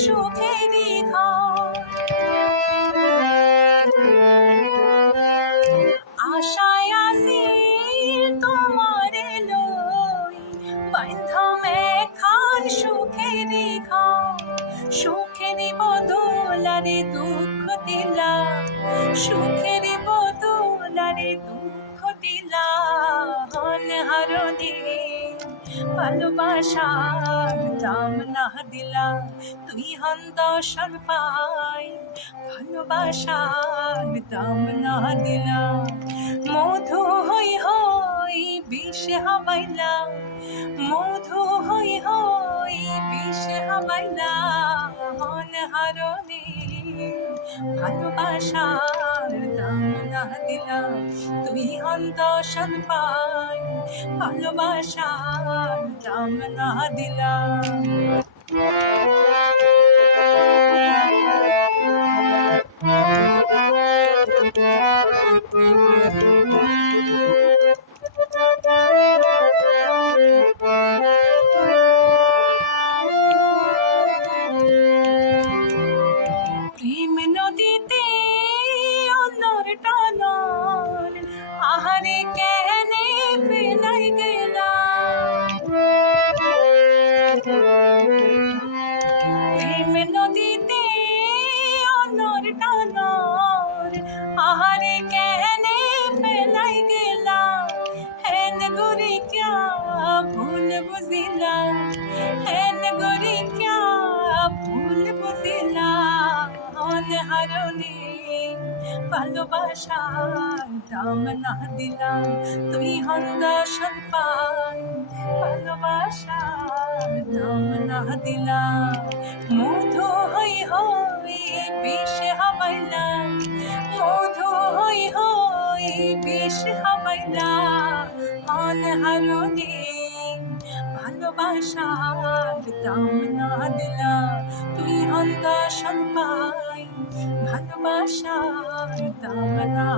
সুখেরই ঘর আশায় আসি তোমার লই বান্ধম এখন সুখেরই ঘর সুখেরই বদলারে দুঃখ দিলা সুখের বদলারে দুঃখ দিলা হন হারণী ভালোবাসার দাম না দিলা তুই হন দশর পাই ভালোবাসার দাম না দিলা মধু হই হই বিষ হাবাইলা মধু হই হই বিষ হাবাইলা হন হারণে ভালোবাসার দাম না তুমি দশন পাই ভালোবাসার দাম না দিলা আহারে কেনে ফেলাই গেলা ভালোবাসার দাম না দিলাম, তুই হন্দাসন পাই। ভালোবাসার দাম না দিলাম, মধু হই হই বিষ হাবাইলাম মধু হই হই বিষ হাবাইলাম অন হারণে ভালোবাসার দাম না দিলা তুই হন্দাসন পাই। ভালোবাসার দাম না